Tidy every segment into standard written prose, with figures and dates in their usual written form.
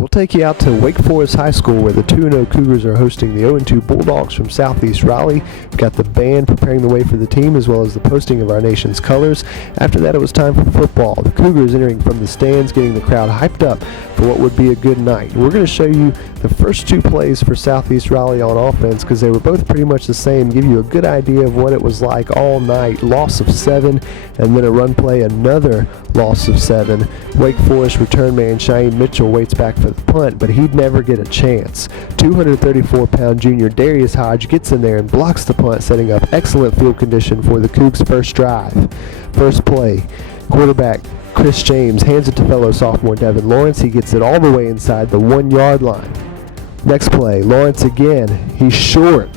We'll take you out to Wake Forest High School where the 2-0 Cougars are hosting the 0-2 Bulldogs from Southeast Raleigh. We've got the band preparing the way for the team as well as the posting of our nation's colors. After that, it was time for football. The Cougars entering from the stands, getting the crowd hyped up for what would be a good night. We're going to show you the first two plays for Southeast Raleigh on offense because they were both pretty much the same, give you a good idea of what it was like all night. Loss of 7 and then a run play, another loss of 7. Wake Forest return man Shaim Mitchell waits back for the punt, but he'd never get a chance. 234-pound junior Darius Hodge gets in there and blocks the punt, setting up excellent field condition for the Cougs' first drive. First play, quarterback Chris James hands it to fellow sophomore Devin Lawrence. He gets it all the way inside the 1-yard line. Next play, Lawrence again. He's short.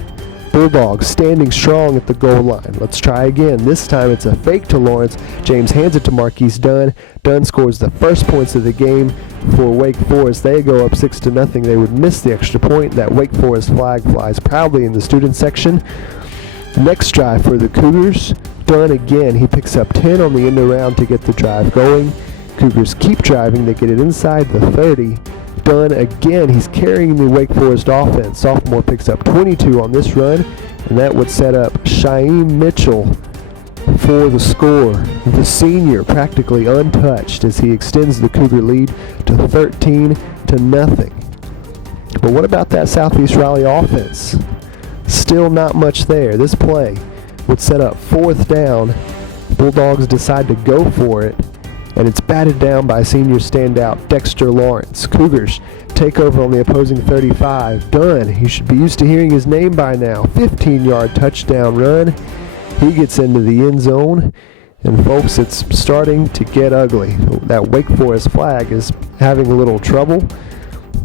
Bulldogs standing strong at the goal line. Let's try again. This time it's a fake to Lawrence. James hands it to Marquise Dunn. Dunn scores the first points of the game for Wake Forest. They go up 6-0. They would miss the extra point. That Wake Forest flag flies proudly in the student section. Next drive for the Cougars. Dunn again. He picks up 10 on the end around to get the drive going. Cougars keep driving. They get it inside the 30. Dunn again, he's carrying the Wake Forest offense. Sophomore picks up 22 on this run, and that would set up Shaim Mitchell for the score. The senior practically untouched as he extends the Cougar lead to 13-0. But what about that Southeast Raleigh offense? Still not much there. This play would set up 4th down. Bulldogs decide to go for it, and it's batted down by senior standout Dexter Lawrence. Cougars take over on the opposing 35. Dunn, he should be used to hearing his name by now. 15-yard touchdown run. He gets into the end zone, and folks, it's starting to get ugly. That Wake Forest flag is having a little trouble,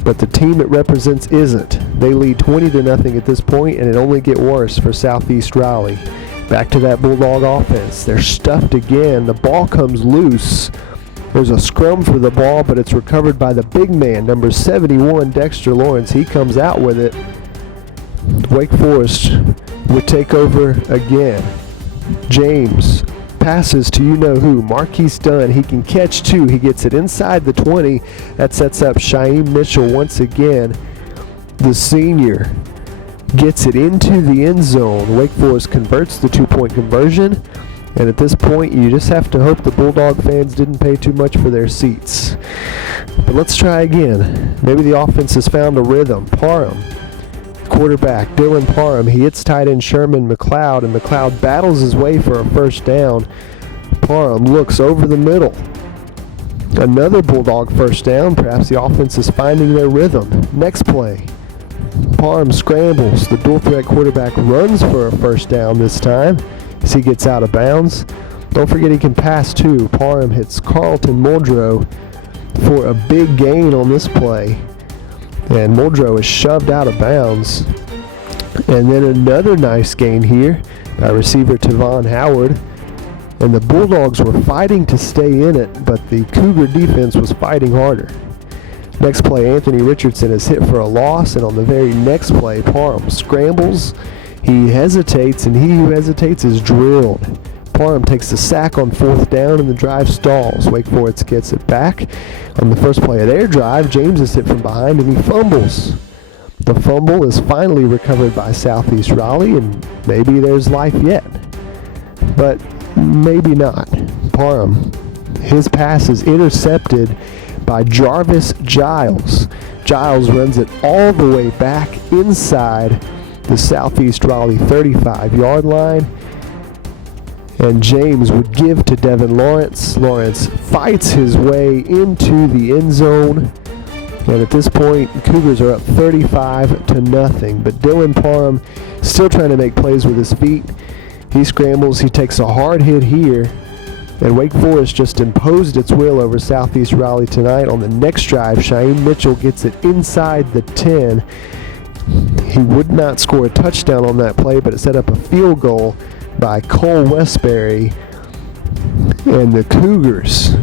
but the team it represents isn't. They lead 20-0 at this point, and it only gets worse for Southeast Raleigh. Back to that Bulldog offense. They're stuffed again. The ball comes loose. There's a scrum for the ball, but it's recovered by the big man, number 71, Dexter Lawrence. He comes out with it. Wake Forest would take over again. James passes to you-know-who, Marquise Dunn. He can catch 2. He gets it inside the 20. That sets up Shaim Mitchell once again. The senior gets it into the end zone. Wake Forest converts the 2-point conversion, and at this point you just have to hope the Bulldog fans didn't pay too much for their seats. But let's try again. Maybe the offense has found a rhythm. Parham, quarterback Dylan Parham, he hits tight end Sherman McLeod, and McLeod battles his way for a first down. Parham looks over the middle. Another Bulldog first down. Perhaps the offense is finding their rhythm. Next play, Parham scrambles. The dual threat quarterback runs for a first down this time as he gets out of bounds. Don't forget he can pass too. Parham hits Carlton Muldrow for a big gain on this play, and Muldrow is shoved out of bounds. And then another nice gain here by receiver Tavon Howard. And the Bulldogs were fighting to stay in it, but the Cougar defense was fighting harder. Next play, Anthony Richardson is hit for a loss, and on the very next play, Parham scrambles. He hesitates, and he who hesitates is drilled. Parham takes the sack on 4th down, and the drive stalls. Wake Forest gets it back. On the first play of their drive, James is hit from behind, and he fumbles. The fumble is finally recovered by Southeast Raleigh, and maybe there's life yet. But maybe not. Parham, his pass is intercepted by Jarvis Giles. Giles runs it all the way back inside the Southeast Raleigh 35-yard line, and James would give to Devin Lawrence. Lawrence fights his way into the end zone, and at this point, Cougars are up 35-0. But Dylan Parham still trying to make plays with his feet. He scrambles. He takes a hard hit here. And Wake Forest just imposed its will over Southeast Raleigh tonight. On the next drive, Shaim Mitchell gets it inside the 10. He would not score a touchdown on that play, but it set up a field goal by Cole Westbury. And the Cougars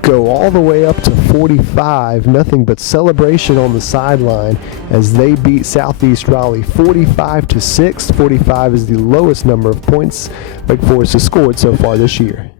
go all the way up to 45. Nothing but celebration on the sideline as they beat Southeast Raleigh 45-6. 45 is the lowest number of points Wake Forest has scored so far this year.